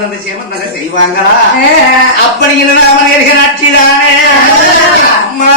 வந்து இந்த சேமந்தக செய்வாங்களா? ஏ, அப்படிங்கிற ராமநேரிகள் ஆட்சிதானே அம்மா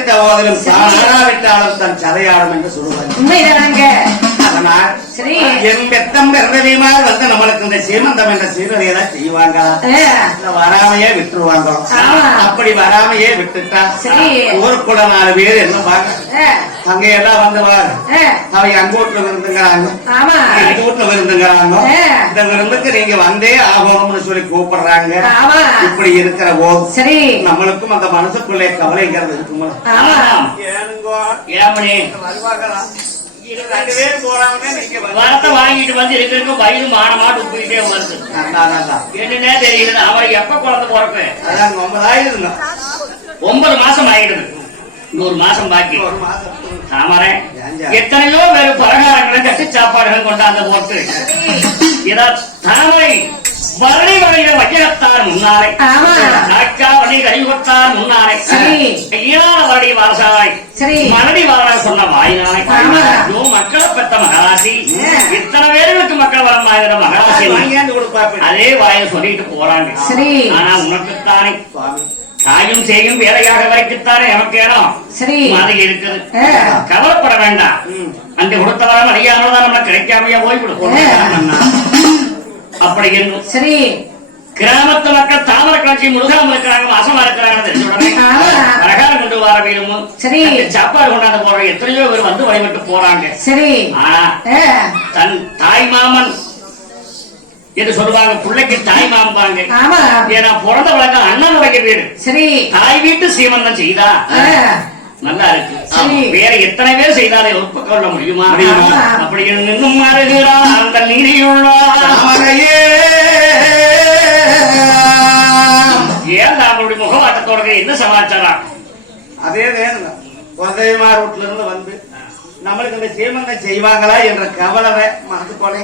இருந்திட்ட போதிலும் சாடாவிட்டாலும் தன் சதையாடும் என்று சொல்லுவாங்க உண்மைதானங்க? அதனால் சரி. என் பெத்தம் பிறந்தவிமார் வந்து நம்மளுக்கு இந்த சீமந்தம் என்ற இல்ல வராமையே விட்டுருவாங்க. அப்படி வராமையே விட்டுட்டா சரி. ஊருக்குள்ள நாலு பேர் என்ன பாக்க அங்க எல்லாம் வந்து வாங்க ஏ, அவங்க அங்க வீட்டுல விருந்துங்கிறாங்க. ஆமா. இந்த வீட்டுல விருந்துங்கிறாங்க. இந்த விருந்துக்கு நீங்க வந்தே ஆகணும்னு சொல்லி கூப்பிடுறாங்க. ஆமா. இப்படி இருக்கிற போது சரி. நம்மளுக்கும் அந்த மனசுக்குள்ளே கவலைங்கிறது இருக்குமா ஆமா. ஏனுங்கோ ஏமணி வருவாங்களா வரத்தை வாங்கிட்டு வந்து இருக்கிறதுக்கு வயது மானமாட்டு உப்பிட்டே வருது. என்னன்னே தெரியல. அவன் எப்ப குழந்தை பிறப்பு அதான் ஒன்பதாயிரம் ஒன்பது மாசம் ஆயிடுது. நூறு மாசம் பாக்கி. ஒரு மாசம் தாமரை ஏஞ்சா? எத்தனையோ பேர் பலகாரங்களும் கட்டு சாப்பாடுகள் கொண்டாந்து போட்டு. இதா தாமரை வரணி வகையில வையகத்தார் முன்னாலே. ஆமா. நாட்கா வழி கழிவுத்தார் முன்னாலே வாரசாய். மலடி வாரா சொன்ன வாயினாலே மக்களை பெத்த மகராசி. இத்தனை பேர்களுக்கு மக்கள் வரம் ஆகிற மகராசி. அதே வாயை சொல்லிட்டு போறாங்க. ஆனா உனக்குத்தானே. தாயும் செய்யும் வேலையாக வைக்கத்தானே எனக்கு சரி. மாதிரி இருக்குது. கவலைப்பட வேண்டாம். அந்த கொடுத்த வரம் அறியாமதான் நம்ம கிடைக்காமையா போய்விடும். அப்படி இருந்தும் சரி. கிராமத்து மக்கள் தாமர காட்சி முழுகாம இருக்கிறாங்க மாசமா இருக்கிறாங்க. பிரகாரம் கொண்டு வர வீடும் சரி. சாப்பாடு கொண்டாந்து போற எத்தனையோ பேர் வந்து வழிபட்டு போறாங்க. சரி. தன் தாய் மாமன் என்று சொல்லுவாங்க பிள்ளைக்கு தாய் மாம்பாங்க. ஆமா. ஏன்னா பிறந்த வழக்கம் அண்ணனுடைய வீடு. சரி. தாய் வீட்டு சீமந்தம் செய்தா. ஆ, நல்லா இருக்கு. வேற எத்தனை பேர் செய்தாலே ஒப்புக்கொள்ள முடியுமா? அப்படி நின்னும் மாறுகிறான் அந்த நீதியுள்ளார் தாமரையே ஏன் அவங்களுடைய முகவாட்டத்தோட என்ன சமாச்சாரம்? அதே வேணுங்க உதயமா ரூட்ல இருந்து வந்து நம்மளுக்கு இந்த சீமந்தம் செய்வாங்களா என்ற கவலை மனசு கொலை.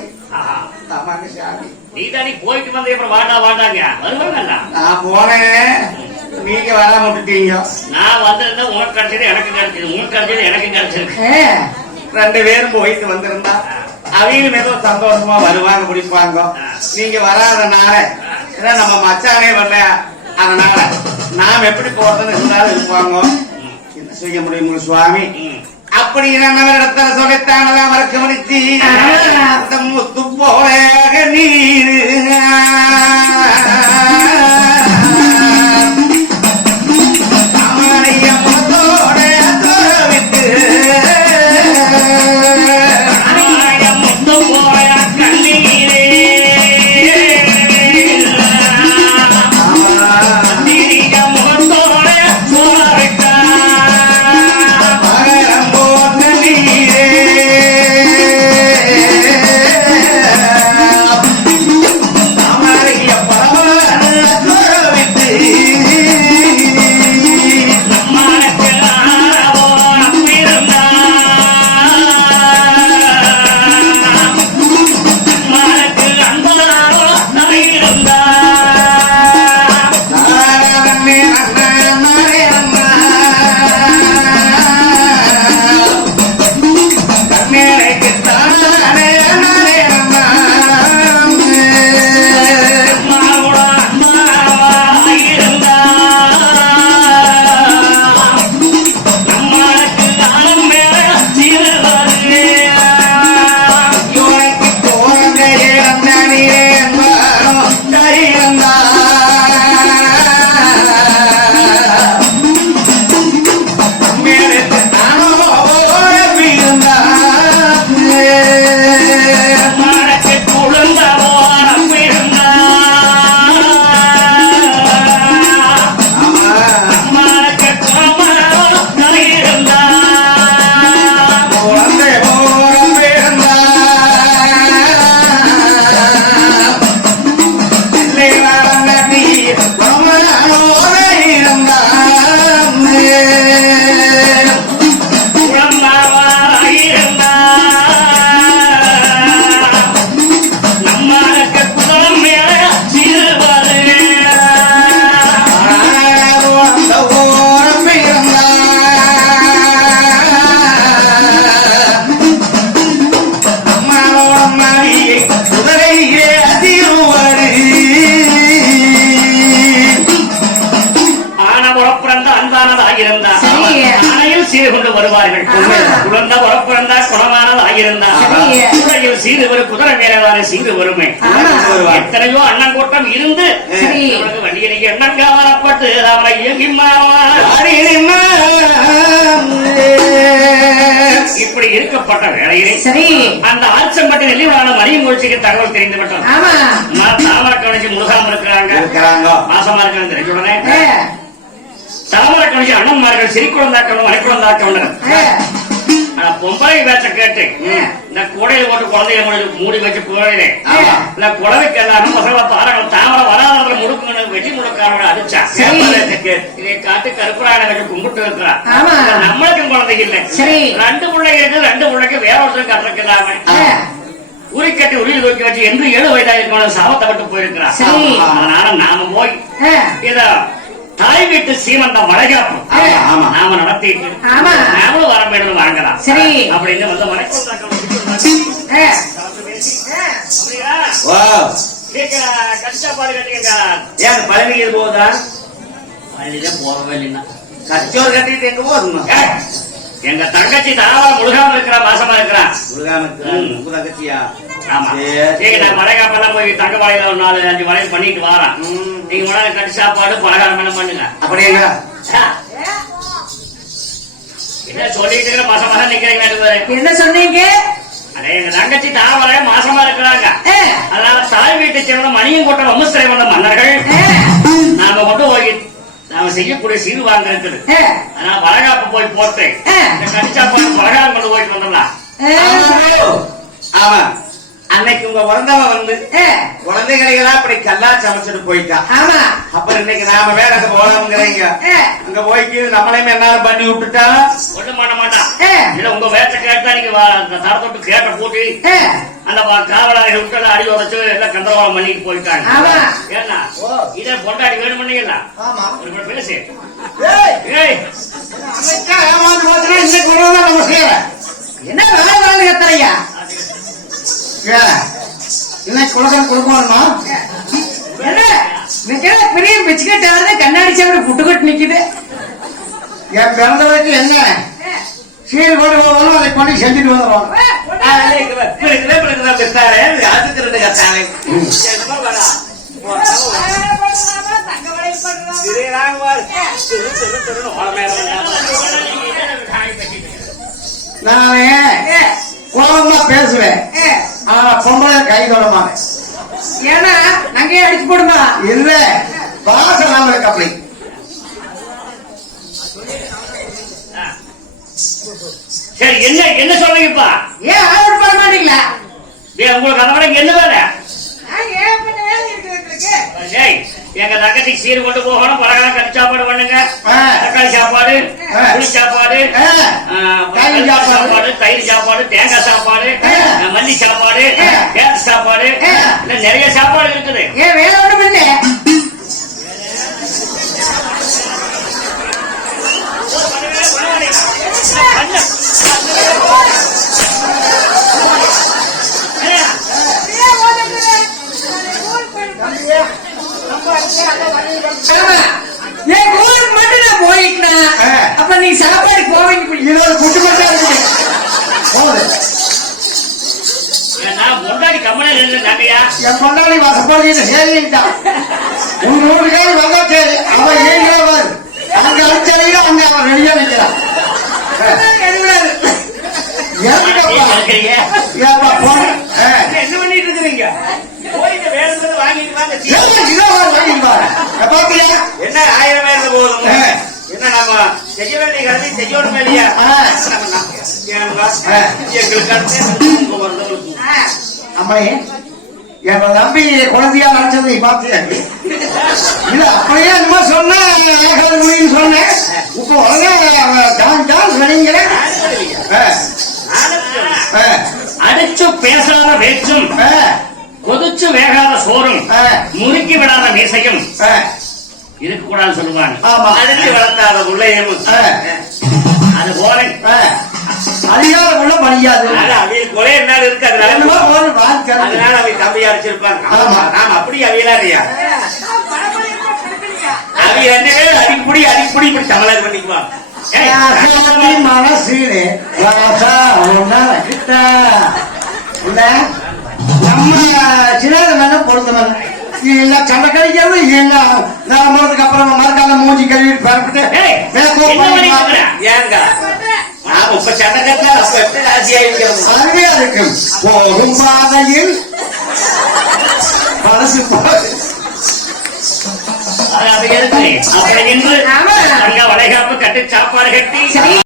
ஆமாங்க சாமி. நீ தானே போயிட்டு வந்தே அப்புறம் வாண்டா வாண்டாங்க வருவாங்கல்ல? நான் போனேன். நீங்க வராம விட்டுட்டீங்க நான் வந்திருந்தா உனக்கு கிடைச்சது எனக்கு கிடைச்சது உனக்கு கிடைச்சது எனக்கு கிடைச்சிருக்கு ரெண்டு பேரும் போயிட்டு வந்திருந்தா அவங்களும் ஏதோ சந்தோஷமா வருவாங்க பிடிப்பாங்க நீங்க வராதனால ஏன்னா நம்ம மச்சானே வரல. அதனால நாம் எப்படி போறதுன்னு இருந்தாலும் இருப்பாங்க. என்ன செய்ய முடியும் சுவாமி. அப்படி நம்ம இடத்துல சொல்லித்தானதான் மறக்க முடிச்சு. அந்த முத்து போல நீரு. வருவார்கள். குழந்த உறப்பிறந்த குணமானதாகிருந்தா சரி. குறையில் சீது வரும் குதிரை மேலதான சீது வருமே. எத்தனையோ அண்ணன் கூட்டம் இருந்து வண்டியிலேயே எண்ணம் காவலப்பட்டு அவனை இயங்கி இப்படி இருக்கப்பட்ட வேளையிலே சரி. அந்த ஆச்சம்பட்டு நெல்லிவான மணியும் முயற்சிக்கு தகவல் தெரிந்து விட்டோம் தாமரை கவனிச்சு முழுகாம இருக்கிறாங்க. இருக்கிறாங்க. மாசமா இருக்கிறது தெரிஞ்ச உடனே. தாமரை கவனிச்சு அண்ணன்மார்கள் சிறிக்குழந்தாக்கணும் மணிக்குழந்தாக்கணும் ஏ, ஆனா பொம்பளை பேச்ச கேட்டு இந்த கூடையில போட்டு குழந்தைய மூடி மூடி வச்சு குழந்தையிலே. இந்த குழந்தைக்கு எல்லாரும் பசங்க பாருங்க தாமரை வராதவங்களை முடுக்குன்னு வெட்டி முடுக்காரங்க அடிச்சா. இதை காட்டு கருப்புராயனை வச்சு கும்பிட்டு இருக்கிறான். ஆமா. நம்மளுக்கும் குழந்தை இல்லை. ரெண்டு பிள்ளைங்க இருக்கு ரெண்டு பிள்ளைக்கு வேற ஒருத்தர் ஏ, உரிக்கட்டி உருளி தூக்கி வச்சு என்று ஏழு வயதாக இருக்கணும் சாபத்தை விட்டு போயிருக்கிறான். அதனால நாம போய் இத தாய் வீட்டு சீமந்தம் வளைகாப்பு ஆமா, ஆமா. நாம நடத்திட்டு ஆமா. நாமளும் வர வேண்டும் வாங்கலாம் சரி. அப்படின்னு வந்து வணக்கம். ஏ, ஏ, ஓ கடிச்சா பாடு கட்டிங்க ஏன் பழனிக்கு போகுதா? பள்ளியில போறவே இல்லைன்னா கச்சோர் கட்டிட்டு எங்க ஏய், எங்க தங்கச்சி தாவர முழுகாம இருக்கிறா மாசமா இருக்கிறா? முருகானுக்கு ம். உங்க தங்கச்சியா? ஆமா. சரி. நான் வளைகாப்பெல்லாம் போய் தங்க வாயில ஒரு நாலு அஞ்சு வளையல் பண்ணிட்டு வாரேன். நீங்க உடனே கட்டி சாப்பாடு பலகாரம் பண்ணுங்க. அப்படிங்களா. என்ன சொல்லிட்டு இருக்கிற மாசம் மாசம் நிக்கிறீங்க என்ன சொன்னீங்க? அடே எங்க தங்கச்சி தாவர மாசமா இருக்கிறாங்க. அதனால தாய் வீட்டை சேர்ந்த மணியும் கோட்டை வம்சத்திரை வந்த மன்னர்கள். நாம கொண்டு போய் நாம செய்யக்கூடிய சீர் வாங்க இருக்குது. அதனால வளகாப்பு போய் போட்டு ஆ. இந்த கடிச்சா பலகாரம் கொண்டு போயிட்டு வந்துடலாம் ஆமா. அன்னைக்கு உங்க உறந்தவன் வந்து ஏ, குழந்தைகளை எல்லாம் அப்படி கல்லா சமைச்சிட்டு போயிட்டா. ஆமா. அப்புறம் இன்னைக்கு நாம வேற அங்க போலாம்ங்கிறீங்க அங்க போய்க்கு நம்மளையும் என்னாலும் பண்ணி விட்டுட்டா? ஒண்ணும் பண்ண மாட்டான் இல்ல உங்க வேச்ச கேட்டா நீங்க வா- அந்த தரத்தொட்டு கேட்ட போட்டு அந்த காவலாளர்கள் விட்டு அடி உரைச்சு எல்லாம் கந்தரவாளம் பண்ணிட்டு போயிட்டாங்க. ஆமா. ஏன்னா இதை பொண்டாடி வேணும் பண்ணீங்களா? பேசு. என்ன வேலை வேலை கொடுக்கணுமா என்ன இன்னைக்கு என்ன? பெரிய பிச்சுக்கிட்டு கண்ணாடி சாப்பிட புட்டுக்கட்டு நிக்குது. என் பிறந்தவருக்கு என்ன? ஏ, சீர் கொண்டு போவாலும் அதை கொண்டு செஞ்சுட்டு வந்துடுவாங்க அதனால இங்க வா. பிடிக்குதா, பிடிக்குதா, பித்தாளே. அதுக்கு ரெண்டு கத்தாளே. என்னமோ வேணா. திடீர்னு பாரு. திரு, திரு, திருன்னு ஓட மேல நானே கோபமா பேசுவேன். ஆனா பொம்பளை கை தொட மாட்டேன். ஏன்னா அங்கேயே அடிச்சு போடுமா இல்ல பாசம் நாம இருக்கு அப்படி. சரி என்ன என்ன சொல்றீங்கப்பா? ஏன் ஆர்டர் பண்ண மாட்டீங்களா? உங்களுக்கு விட இங்க என்ன வேலை? ஏன் எங்க தங்கச்சிக்கு சீர் கொண்டு போகணும் பலகாரம் கறி சாப்பாடு பண்ணுங்க. தக்காளி சாப்பாடு. புளி சாப்பாடு சாப்பாடு. தயிர் சாப்பாடு தேங்காய் சாப்பாடு மல்லி சாப்பாடு. கேரட் சாப்பாடு நிறைய சாப்பாடு இருக்குது ஏன் வேலை ஒண்ணும் இல்லை பொண்டாடி வசப்பாடிட்டு சேரிட்டான் உன் நூறுக்காரி வந்தா சரி அவன் ஏங்கிறவர் அங்க அடிச்சலையில அங்க அவன் ரெடியா நிக்கிறான். எதுக்கப்பா இருக்கிறீங்க ஏப்பா போன ஆ. என்ன பண்ணிட்டு இருக்கிறீங்க? ஆயிரம் பேர் போதும். என்ன நம்ம செய்ய வேண்டிய கடமை செய்யணும் இல்லையா. எங்களுக்கு உங்க. அம்மையே என்னை நம்பி குழந்தையா நினைச்சது நீ பாத்தியா இல்ல அப்படியே என்னமோ சொன்ன ஏகாது முடியும் சொன்னேன். இப்போ உடனே நினைக்கிறேன் ஆ, ஆ, அடிச்சு பேசாத வேற்றும் ஆ, கொதிச்சு வேகாத சோறும் முறுக்கி விடாத மீசையும். இருக்க கூடாதுன்னு சொல்லுவாங்க. வளர்த்தாத பிள்ளையும் ஆ. அது போல. அழியாத உள்ள பணியாது அவியல் கொலை என்ன இருக்கு அதனால அவை தம்பியா அடிச்சிருப்பாங்க ஆமா. நாம அப்படி அவியலாடியா அவி ரெண்டு பேரும் அடிப்படி அடிப்படி இப்படி சமலாது பண்ணிக்குவாங்க. இல்ல, நம்ம சின்னது மேல பொருத்தமல்ல இல்ல சண்டை கழிக்கிறது இல்ல நான் போறதுக்கு அப்புறம் மறுக்கால மூஞ்சி கழுவிட்டு பரப்பிட்டு? ஏங்க? சண்டை கட்டா அப்ப எப்படி அருமையா இருக்கும் போகும் பாதையில் போகுது. அது? அப்படி நின்று ஆமா. அங்க வளைகாப்பு கட்டி சாப்பாடு கட்டி சரி